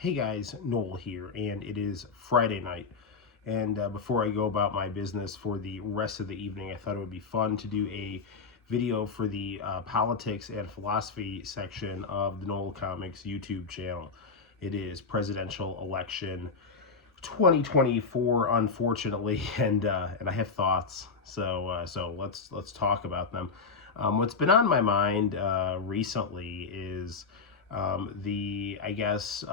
Hey guys, Noel here, and it is Friday night. And before I go about my business for the rest of the evening, I thought it would be fun to do a video for the politics and philosophy section of the Noel Comics YouTube channel. It is presidential election 2024, unfortunately, and I have thoughts. So let's talk about them. What's been on my mind recently is the, I guess,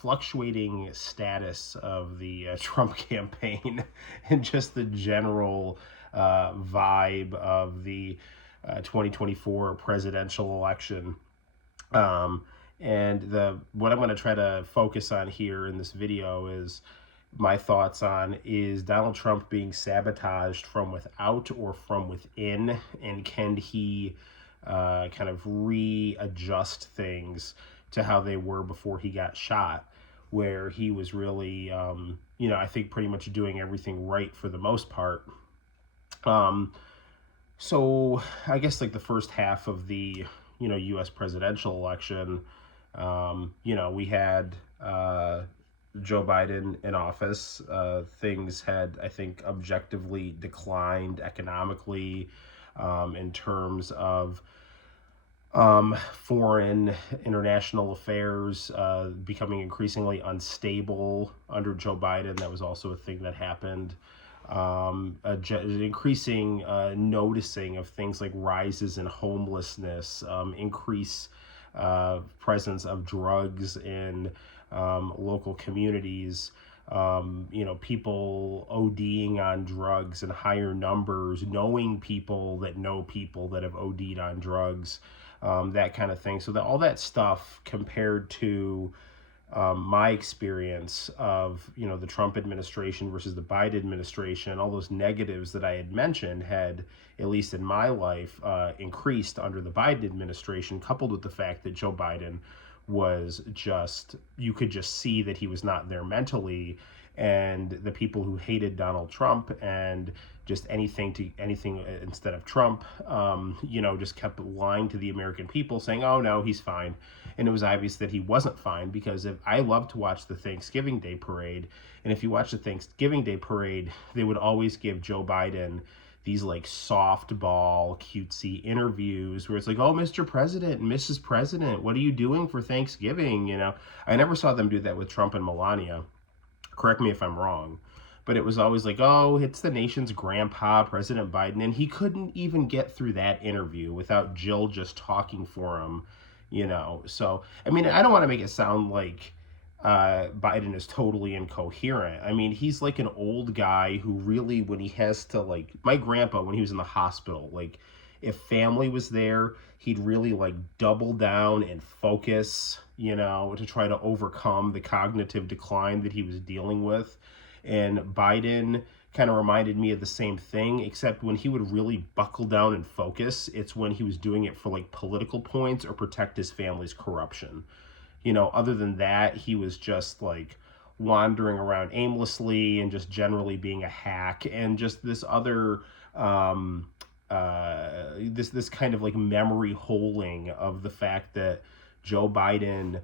fluctuating status of the Trump campaign and just the general vibe of the 2024 presidential election. And what I'm going to try to focus on here in this video is my thoughts on, is Donald Trump being sabotaged from without or from within, and can he kind of readjust things to how they were before he got shot, where he was really, I think pretty much doing everything right for the most part. So I guess like the first half of the, U.S. presidential election, we had Joe Biden in office. Things had, I think, objectively declined economically, in terms of foreign international affairs becoming increasingly unstable under Joe Biden. That was also a thing that happened. An increasing noticing of things like rises in homelessness, increase presence of drugs in local communities, people ODing on drugs in higher numbers, knowing people that know people that have OD'd on drugs, that kind of thing. So that all that stuff compared to my experience of, the Trump administration versus the Biden administration, all those negatives that I had mentioned had, at least in my life, increased under the Biden administration, coupled with the fact that Joe Biden was just, you could just see that he was not there mentally, and the people who hated Donald Trump and just anything instead of Trump, just kept lying to the American people, saying, oh no, he's fine. And it was obvious that he wasn't fine, because if I love to watch the Thanksgiving Day parade, and if you watch the Thanksgiving Day parade, they would always give Joe Biden these like softball cutesy interviews where it's like, oh, Mr. President and Mrs. President, what are you doing for Thanksgiving? I never saw them do that with Trump and Melania. Correct me if I'm wrong. But it was always like, oh, it's the nation's grandpa, President Biden. And he couldn't even get through that interview without Jill just talking for him, So, I mean, I don't want to make it sound like Biden is totally incoherent. I mean, he's like an old guy who really, when he has to, like, my grandpa, when he was in the hospital, like, if family was there, he'd really like double down and focus, to try to overcome the cognitive decline that he was dealing with. And Biden kind of reminded me of the same thing, except when he would really buckle down and focus, it's when he was doing it for like political points or protect his family's corruption. Other than that, he was just like wandering around aimlessly and just generally being a hack, and just this other this kind of like memory holing of the fact that Joe Biden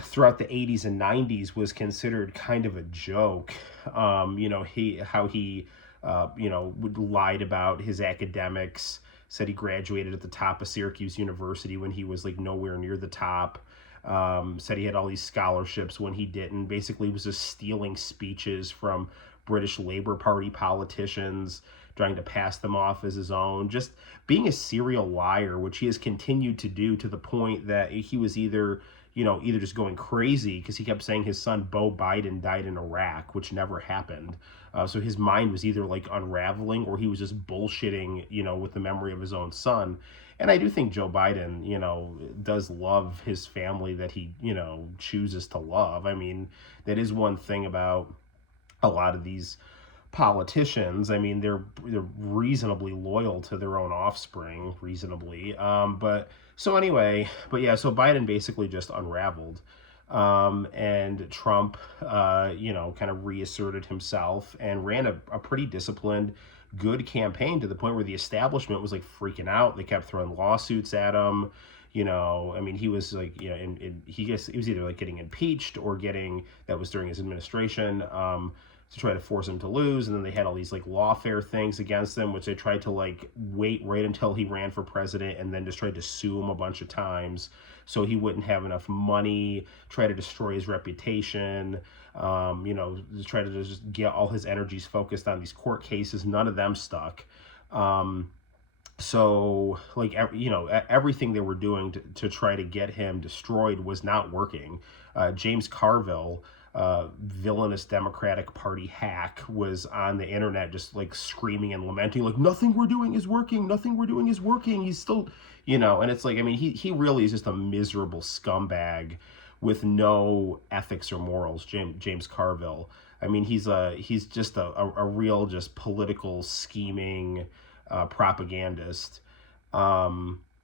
throughout the 80s and 90s was considered kind of a joke. He would lied about his academics, said he graduated at the top of Syracuse University when he was like nowhere near the top. Said he had all these scholarships when he didn't. Basically was just stealing speeches from British Labour Party politicians, trying to pass them off as his own, just being a serial liar, which he has continued to do, to the point that he was either just going crazy because he kept saying his son Beau Biden died in Iraq, which never happened. So his mind was either like unraveling, or he was just bullshitting, with the memory of his own son. And I do think Joe Biden, does love his family that he, chooses to love. I mean, that is one thing about a lot of these politicians. I mean, they're reasonably loyal to their own offspring, reasonably. So Biden basically just unraveled. And Trump, kind of reasserted himself and ran a pretty disciplined, good campaign, to the point where the establishment was like freaking out. They kept throwing lawsuits at him. I mean, he was like, he was either like getting impeached or that was during his administration, to try to force him to lose. And then they had all these like lawfare things against him, which they tried to like wait right until he ran for president and then just tried to sue him a bunch of times so he wouldn't have enough money, try to destroy his reputation, to try to just get all his energies focused on these court cases. None of them stuck. So like everything they were doing to try to get him destroyed was not working. James Carville, villainous Democratic Party hack, was on the internet just like screaming and lamenting, like, nothing we're doing is working, nothing we're doing is working. He's still, and it's like, I mean, he really is just a miserable scumbag with no ethics or morals. James Carville, I mean, he's just a real just political scheming propagandist.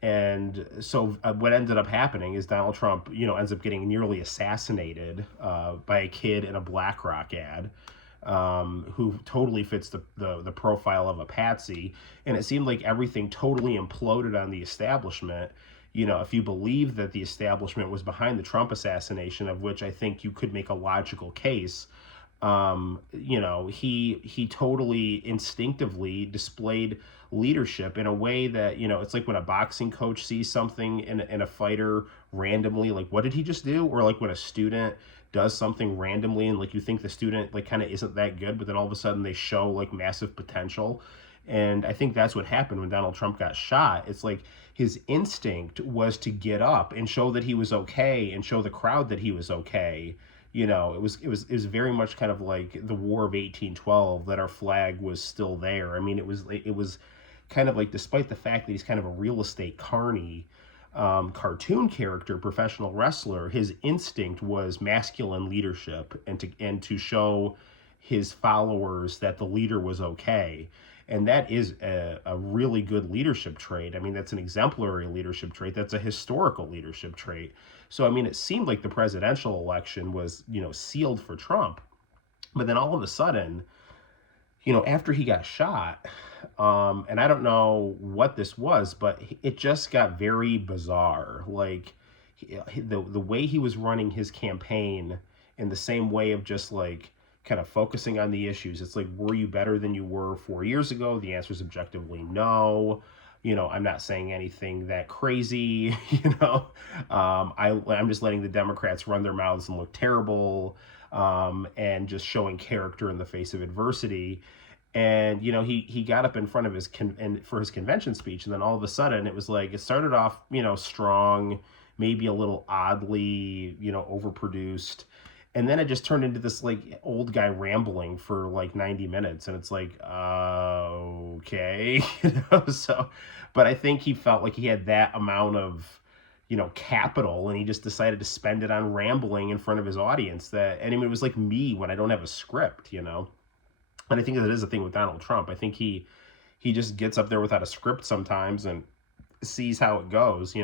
And so what ended up happening is Donald Trump, ends up getting nearly assassinated by a kid in a BlackRock ad, who totally fits the profile of a patsy. And it seemed like everything totally imploded on the establishment. If you believe that the establishment was behind the Trump assassination, of which I think you could make a logical case, he totally instinctively displayed leadership in a way that, it's like when a boxing coach sees something in a fighter randomly, like, what did he just do? Or like when a student does something randomly and like you think the student like kind of isn't that good, but then all of a sudden they show like massive potential. And I think that's what happened when Donald Trump got shot. It's like his instinct was to get up and show that he was okay and show the crowd that he was okay. It was very much kind of like the War of 1812, that our flag was still there. I mean, it was kind of like, despite the fact that he's kind of a real estate carny, cartoon character, professional wrestler, his instinct was masculine leadership and to show his followers that the leader was okay. And that is a really good leadership trait. I mean, that's an exemplary leadership trait. That's a historical leadership trait. So, I mean, it seemed like the presidential election was, sealed for Trump. But then all of a sudden, after he got shot, and I don't know what this was, but it just got very bizarre. Like, the way he was running his campaign, in the same way of just like kind of focusing on the issues. It's like, were you better than you were 4 years ago? The answer is objectively no. I'm not saying anything that crazy. I'm just letting the Democrats run their mouths and look terrible, and just showing character in the face of adversity. And he got up in front of for his convention speech, and then all of a sudden it was like, it started off strong, maybe a little oddly overproduced. And then it just turned into this like old guy rambling for like 90 minutes. And it's like, okay. So, but I think he felt like he had that amount of, capital, and he just decided to spend it on rambling in front of his audience. And I mean, it was like me when I don't have a script, And I think that is the thing with Donald Trump. I think he just gets up there without a script sometimes and sees how it goes,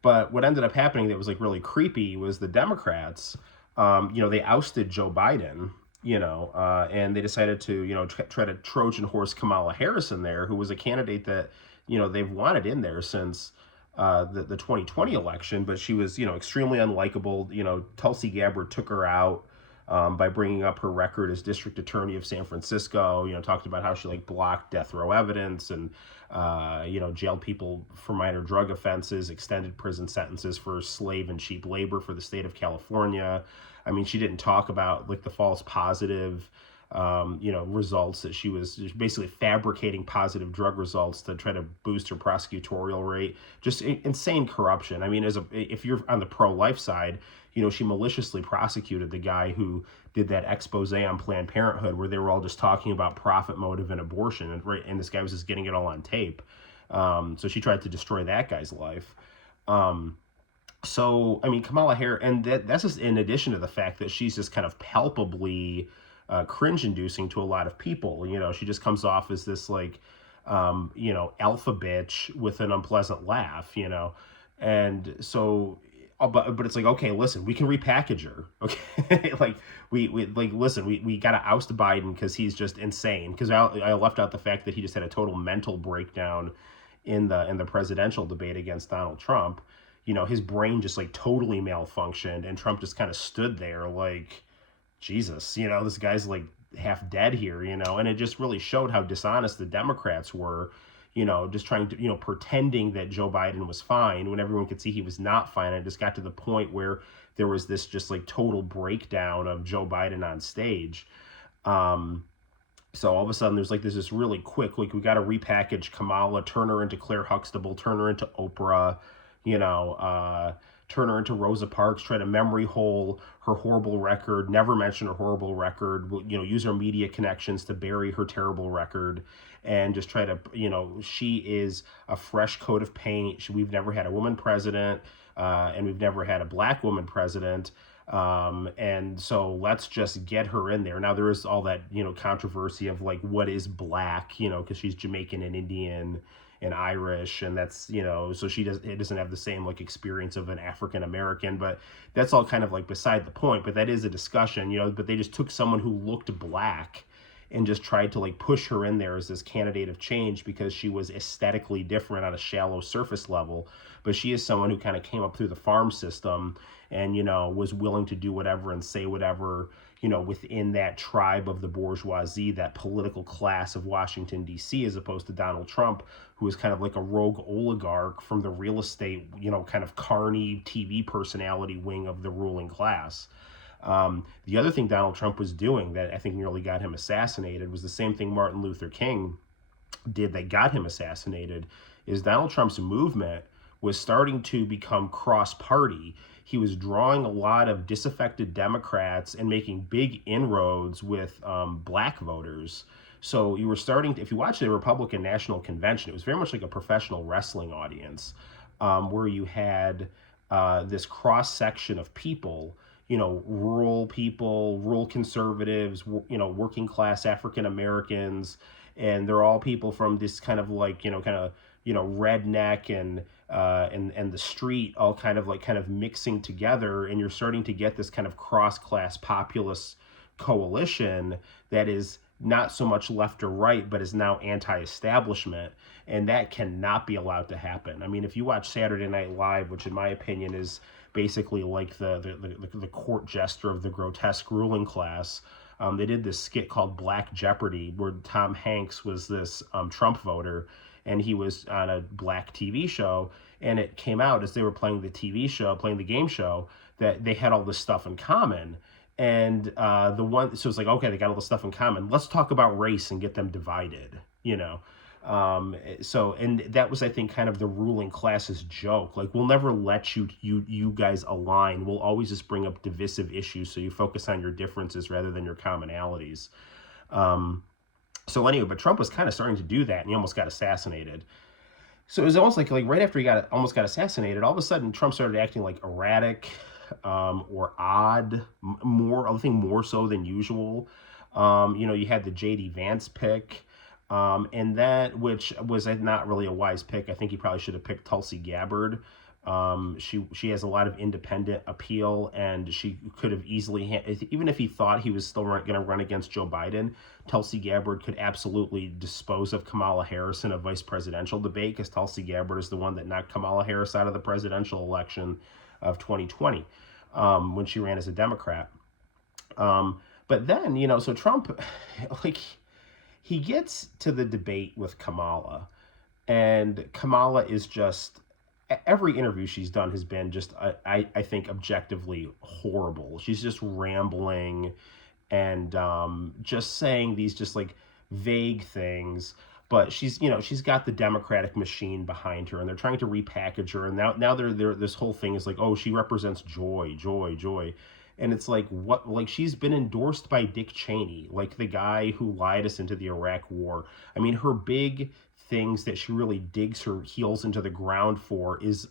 But what ended up happening that was like really creepy was the Democrats, they ousted Joe Biden, and they decided to, try to Trojan horse Kamala Harris in there, who was a candidate that, they've wanted in there since the 2020 election, but she was, extremely unlikable. Tulsi Gabbard took her out by bringing up her record as district attorney of San Francisco, talked about how she like blocked death row evidence and, jailed people for minor drug offenses, extended prison sentences for slave and cheap labor for the state of California. I mean, she didn't talk about like the false positive, results that she was basically fabricating positive drug results to try to boost her prosecutorial rate. Just insane corruption. I mean, if you're on the pro-life side, she maliciously prosecuted the guy who did that expose on Planned Parenthood, where they were all just talking about profit motive and abortion, and this guy was just getting it all on tape. So she tried to destroy that guy's life. So, I mean, Kamala Harris, and that's just in addition to the fact that she's just kind of palpably cringe-inducing to a lot of people. She just comes off as this like, alpha bitch with an unpleasant laugh, and so. But it's like, okay, listen, we can repackage her. Okay, like we listen, we got to oust Biden because he's just insane. Because I left out the fact that he just had a total mental breakdown in the presidential debate against Donald Trump, his brain just like totally malfunctioned, and Trump just kind of stood there like, Jesus, this guy's like half dead here, and it just really showed how dishonest the Democrats were, just trying to, pretending that Joe Biden was fine when everyone could see he was not fine. And it just got to the point where there was this just like total breakdown of Joe Biden on stage. So all of a sudden there's like this really quick, like we got to repackage Kamala, turn her into Claire Huxtable, turn her into Oprah, turn her into Rosa Parks, try to memory hole her horrible record, never mention her horrible record, use her media connections to bury her terrible record, and just try to, she is a fresh coat of paint. We've never had a woman president, and we've never had a black woman president. And so let's just get her in there. Now there is all that, controversy of like, what is black, because she's Jamaican and Indian and Irish, and that's, so it doesn't have the same like experience of an African American, but that's all kind of like beside the point. But that is a discussion, but they just took someone who looked black and just tried to like push her in there as this candidate of change because she was aesthetically different on a shallow surface level. But she is someone who kind of came up through the farm system and, was willing to do whatever and say whatever, within that tribe of the bourgeoisie, that political class of Washington, D.C., as opposed to Donald Trump, who is kind of like a rogue oligarch from the real estate, kind of carny TV personality wing of the ruling class. The other thing Donald Trump was doing that I think nearly got him assassinated was the same thing Martin Luther King did that got him assassinated, is Donald Trump's movement was starting to become cross-party. He was drawing a lot of disaffected Democrats and making big inroads with black voters. So you were starting to, if you watch the Republican National Convention, it was very much like a professional wrestling audience, where you had this cross-section of people, rural conservatives, working class African Americans, and they're all people from this kind of like, redneck and the street, all kind of mixing together, and you're starting to get this kind of cross-class populist coalition that is not so much left or right, but is now anti-establishment, and that cannot be allowed to happen. I mean, if you watch Saturday Night Live, which in my opinion is basically like the court jester of the grotesque ruling class, they did this skit called Black Jeopardy, where Tom Hanks was this Trump voter, and he was on a black TV show, and it came out as they were playing the game show, that they had all this stuff in common. And so it's like, okay, they got all this stuff in common. Let's talk about race and get them divided, So, and that was, I think, kind of the ruling class's joke. Like, we'll never let you guys align. We'll always just bring up divisive issues, so you focus on your differences rather than your commonalities. So anyway, but Trump was kind of starting to do that, and he almost got assassinated. So it was almost like right after he almost got assassinated, all of a sudden Trump started acting like erratic, or odd, more so than usual. You had the J.D. Vance pick, and that, which was not really a wise pick. I think he probably should have picked Tulsi Gabbard. She has a lot of independent appeal, and she could have easily, even if he thought he was still going to run against Joe Biden, Tulsi Gabbard could absolutely dispose of Kamala Harris in a vice presidential debate, because Tulsi Gabbard is the one that knocked Kamala Harris out of the presidential election of 2020, when she ran as a Democrat. But then, so Trump, like, he gets to the debate with Kamala, and Kamala is just, every interview she's done has been just, I think, objectively horrible. She's just rambling and just saying these just like vague things. But she's got the Democratic machine behind her, and they're trying to repackage her. And now they're this whole thing is like, oh, she represents joy. And it's like, what? Like, she's been endorsed by Dick Cheney, like the guy who lied us into the Iraq War. I mean, her big things that she really digs her heels into the ground for is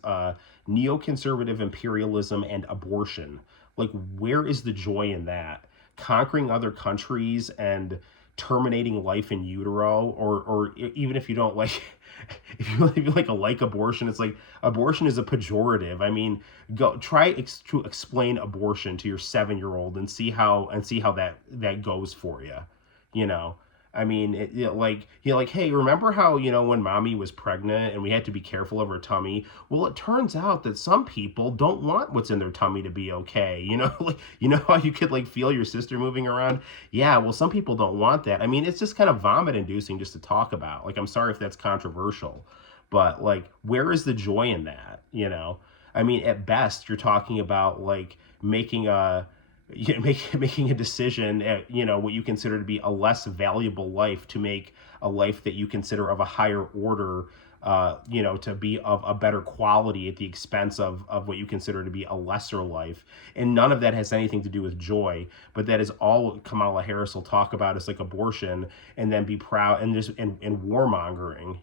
neoconservative imperialism and abortion. Like, where is the joy in that? Conquering other countries and terminating life in utero, or even if you don't like, if you like abortion, it's like, abortion is a pejorative. I mean, go try to explain abortion to your 7-year-old and see how that goes for you. I mean, like, hey, remember how, when mommy was pregnant and we had to be careful of her tummy? Well, it turns out that some people don't want what's in their tummy to be okay. Like, how you could like feel your sister moving around? Yeah, well, some people don't want that. I mean, it's just kind of vomit inducing just to talk about. Like, I'm sorry if that's controversial, but like, where is the joy in that? I mean, at best, you're talking about like making a making a decision at what you consider to be a less valuable life to make a life that you consider of a higher order, to be of a better quality at the expense of what you consider to be a lesser life. And none of that has anything to do with joy, but that is all Kamala Harris will talk about is like abortion, and then be proud and just and warmongering.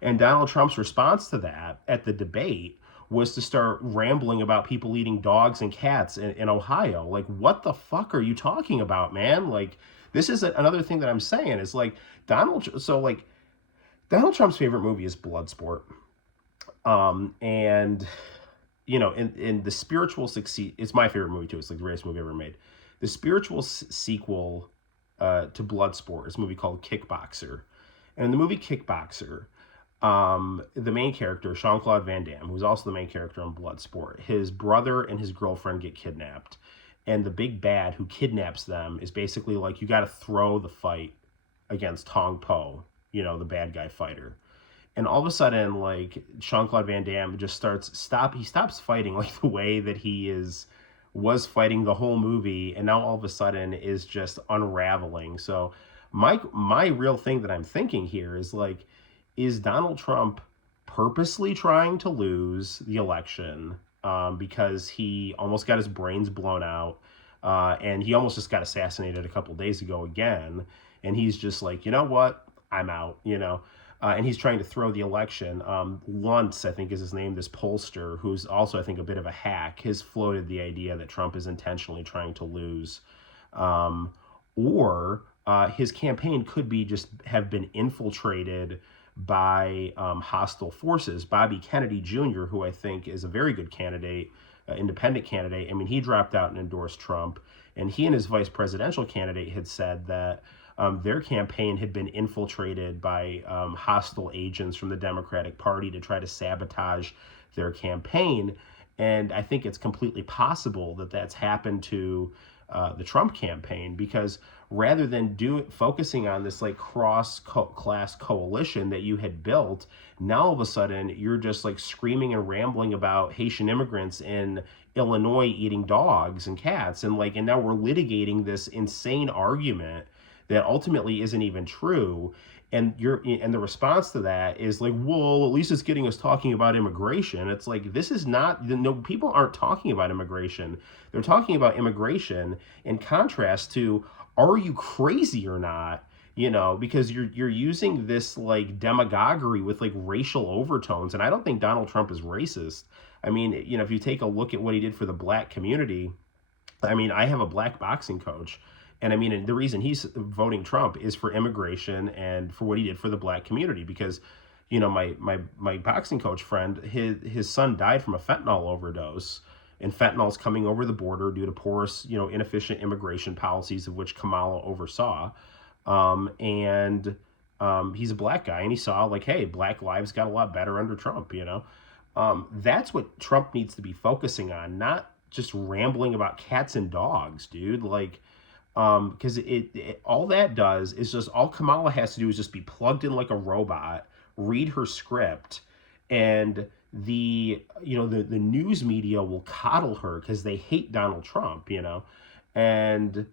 And Donald Trump's response to that at the debate was to start rambling about people eating dogs and cats in Ohio. Like, what the fuck are you talking about, man? Like, this is another thing that I'm saying is like Donald Trump's favorite movie is Bloodsport. And in the spiritual succeed, it's my favorite movie too. It's like the greatest movie ever made. The spiritual sequel to Bloodsport is a movie called Kickboxer. And in the movie Kickboxer, the main character, Jean-Claude Van Damme, who's also the main character on Bloodsport, his brother and his girlfriend get kidnapped. And the big bad who kidnaps them is basically like, you got to throw the fight against Tong Po, the bad guy fighter. And all of a sudden, like, Jean-Claude Van Damme just he stops fighting like the way that was fighting the whole movie, and now all of a sudden is just unraveling. So my real thing that I'm thinking here is like, is Donald Trump purposely trying to lose the election because he almost got his brains blown out, and he almost just got assassinated a couple days ago again, and he's just like, you know what, I'm out, and he's trying to throw the election. Luntz, I think is his name, this pollster, who's also, I think, a bit of a hack, has floated the idea that Trump is intentionally trying to lose. Or his campaign could be just have been infiltrated by hostile forces. Bobby Kennedy Jr., who I think is a very good candidate, independent candidate. I mean, he dropped out and endorsed Trump, and he and his vice presidential candidate had said that their campaign had been infiltrated by hostile agents from the Democratic Party to try to sabotage their campaign. And I think it's completely possible that that's happened to the Trump campaign, because rather than focusing on this like class coalition that you had built, now all of a sudden you're just like screaming and rambling about Haitian immigrants in Illinois eating dogs and cats, and now we're litigating this insane argument that ultimately isn't even true. And the response to that is like, well, at least it's getting us talking about immigration. It's like, this is not, no, people aren't talking about immigration. They're talking about immigration in contrast to, are you crazy or not? Because you're using this like demagoguery with like racial overtones. And I don't think Donald Trump is racist. I mean, if you take a look at what he did for the black community, I mean, I have a black boxing coach. And I mean, and the reason he's voting Trump is for immigration and for what he did for the black community. Because, my boxing coach friend, his son died from a fentanyl overdose, and fentanyl's coming over the border due to porous, inefficient immigration policies of which Kamala oversaw. And he's a black guy, and he saw like, hey, black lives got a lot better under Trump. That's what Trump needs to be focusing on, not just rambling about cats and dogs, dude. Like, because it all that does is just, all Kamala has to do is just be plugged in like a robot, read her script, and the news media will coddle her because they hate Donald Trump, and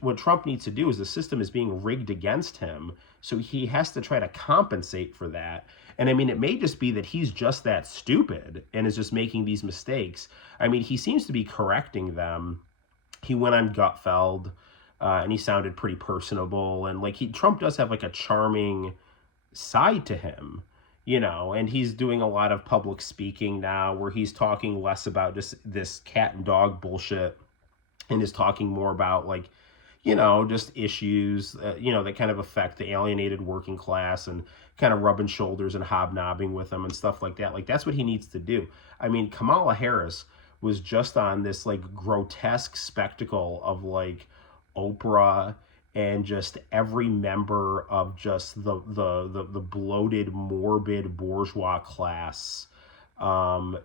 what Trump needs to do is, the system is being rigged against him, so he has to try to compensate for that. And I mean, it may just be that he's just that stupid and is just making these mistakes. I mean, he seems to be correcting them. He went on Gutfeld, and he sounded pretty personable, and like Trump does have like a charming side to him, and he's doing a lot of public speaking now where he's talking less about just this cat and dog bullshit, and is talking more about like, just issues, that kind of affect the alienated working class, and kind of rubbing shoulders and hobnobbing with them and stuff like that. Like, that's what he needs to do. I mean, Kamala Harris was just on this like grotesque spectacle of like Oprah and just every member of just the bloated, morbid bourgeois class,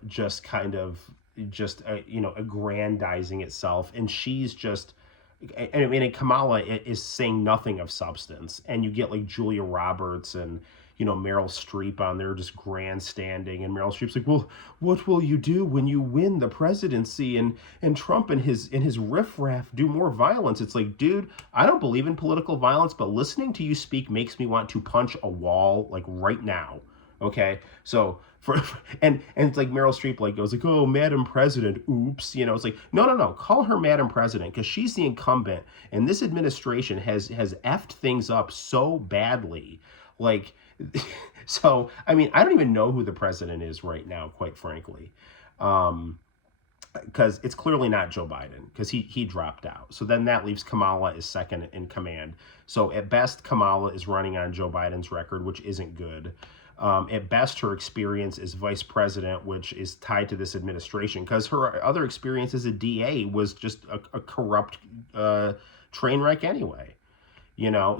just kind of just aggrandizing itself, and she's just. I mean, and Kamala is saying nothing of substance, and you get like Julia Roberts and Meryl Streep on there just grandstanding, and Meryl Streep's like, "Well, what will you do when you win the presidency?" And Trump and his riffraff do more violence. It's like, dude, I don't believe in political violence, but listening to you speak makes me want to punch a wall like right now. Okay, so and it's like Meryl Streep like goes like, "Oh, Madam President, oops," it's like, no, call her Madam President, because she's the incumbent, and this administration has effed things up so badly, like. So I mean, I don't even know who the president is right now, quite frankly, because it's clearly not Joe Biden, because he dropped out. So then that leaves Kamala as second in command. So at best, Kamala is running on Joe Biden's record, which isn't good. At best, her experience as vice president, which is tied to this administration, because her other experience as a DA was just a corrupt train wreck anyway.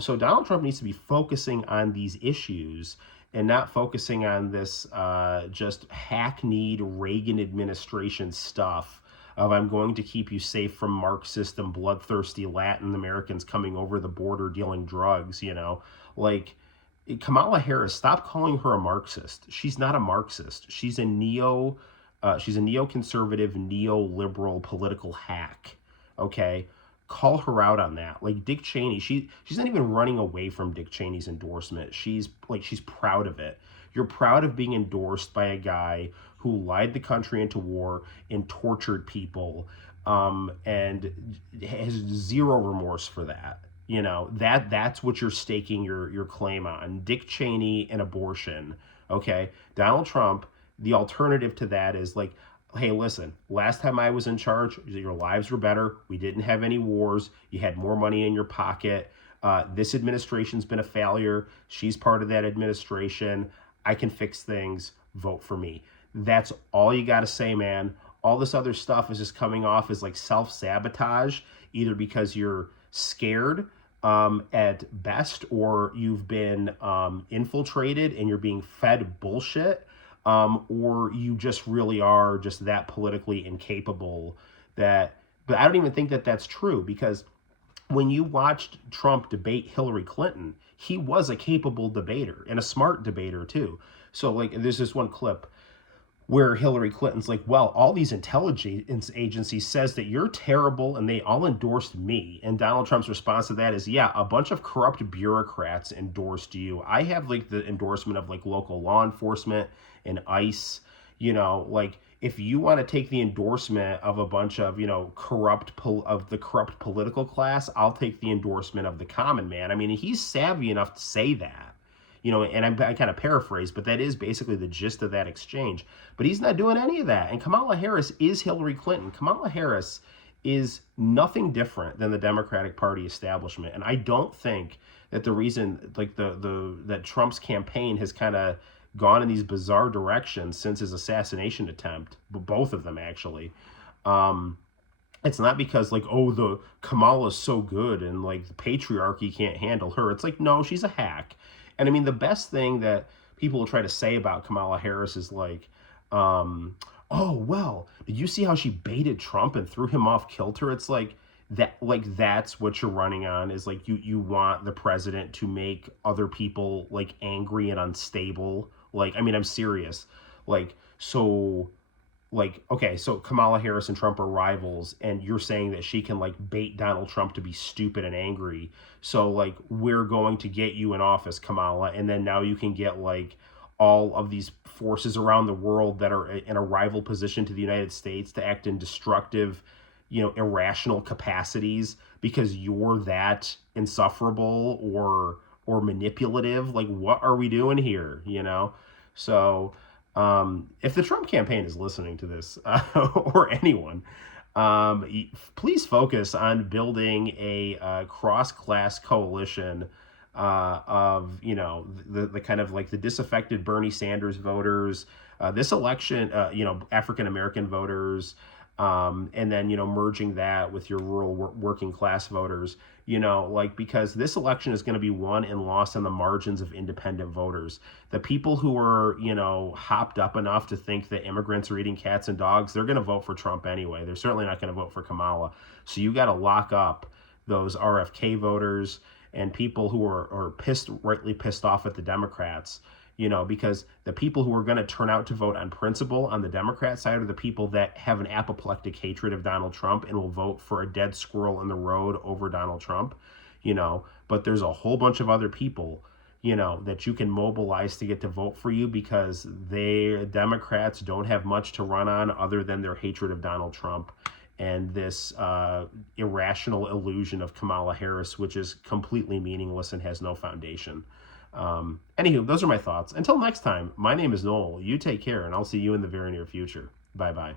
So Donald Trump needs to be focusing on these issues and not focusing on this just hackneyed Reagan administration stuff of, "I'm going to keep you safe from Marxist and bloodthirsty Latin Americans coming over the border dealing drugs." Like, Kamala Harris, stop calling her a Marxist. She's not a Marxist. She's a neoconservative, neoliberal political hack. Okay, call her out on that. Like Dick Cheney, she's not even running away from Dick Cheney's endorsement. She's proud of it. You're proud of being endorsed by a guy who lied the country into war and tortured people, and has zero remorse for that. That's what you're staking your claim on. Dick Cheney and abortion. Okay, Donald Trump, the alternative to that is like, "Hey, listen, last time I was in charge, your lives were better. We didn't have any wars. You had more money in your pocket. This administration's been a failure. She's part of that administration. I can fix things. Vote for me." That's all you got to say, man. All this other stuff is just coming off as like self-sabotage, either because you're scared at best, or you've been infiltrated and you're being fed bullshit, or you just really are just that politically incapable that. But I don't even think that that's true, because when you watched Trump debate Hillary Clinton, he was a capable debater and a smart debater too. So like, there's this one clip where Hillary Clinton's like, "Well, all these intelligence agencies says that you're terrible and they all endorsed me." And Donald Trump's response to that is, "Yeah, a bunch of corrupt bureaucrats endorsed you. I have like the endorsement of like local law enforcement and ICE. Like, if you want to take the endorsement of a bunch of, corrupt political class, I'll take the endorsement of the common man." I mean, he's savvy enough to say that. And I kind of paraphrase, but that is basically the gist of that exchange. But he's not doing any of that. And Kamala Harris is Hillary Clinton. Kamala Harris is nothing different than the Democratic Party establishment. And I don't think that the reason, like that Trump's campaign has kind of gone in these bizarre directions since his assassination attempt, both of them actually, it's not because like, "Oh, the Kamala's so good and like the patriarchy can't handle her." It's like, no, she's a hack. And I mean, the best thing that people will try to say about Kamala Harris is like, "Oh, well, did you see how she baited Trump and threw him off kilter?" It's like that, like that's what you're running on, is like you want the president to make other people like angry and unstable. Like, I mean, I'm serious. Like, so like, okay, so Kamala Harris and Trump are rivals, and you're saying that she can like bait Donald Trump to be stupid and angry. So like, we're going to get you in office, Kamala, and then now you can get like all of these forces around the world that are in a rival position to the United States to act in destructive, irrational capacities because you're that insufferable or manipulative. Like, what are we doing here? So if the Trump campaign is listening to this, or anyone, please focus on building a cross-class coalition of, the kind of like the disaffected Bernie Sanders voters, this election, African-American voters, And then, merging that with your rural working class voters, like, because this election is going to be won and lost on the margins of independent voters. The people who are, hopped up enough to think that immigrants are eating cats and dogs, they're going to vote for Trump anyway. They're certainly not going to vote for Kamala. So you got to lock up those RFK voters and people who are rightly pissed off at the Democrats, because the people who are going to turn out to vote on principle on the Democrat side are the people that have an apoplectic hatred of Donald Trump and will vote for a dead squirrel in the road over Donald Trump, but there's a whole bunch of other people, that you can mobilize to get to vote for you because Democrats don't have much to run on other than their hatred of Donald Trump and this irrational illusion of Kamala Harris, which is completely meaningless and has no foundation. Anywho, those are my thoughts. Until next time, my name is Noel. You take care, and I'll see you in the very near future. Bye-bye.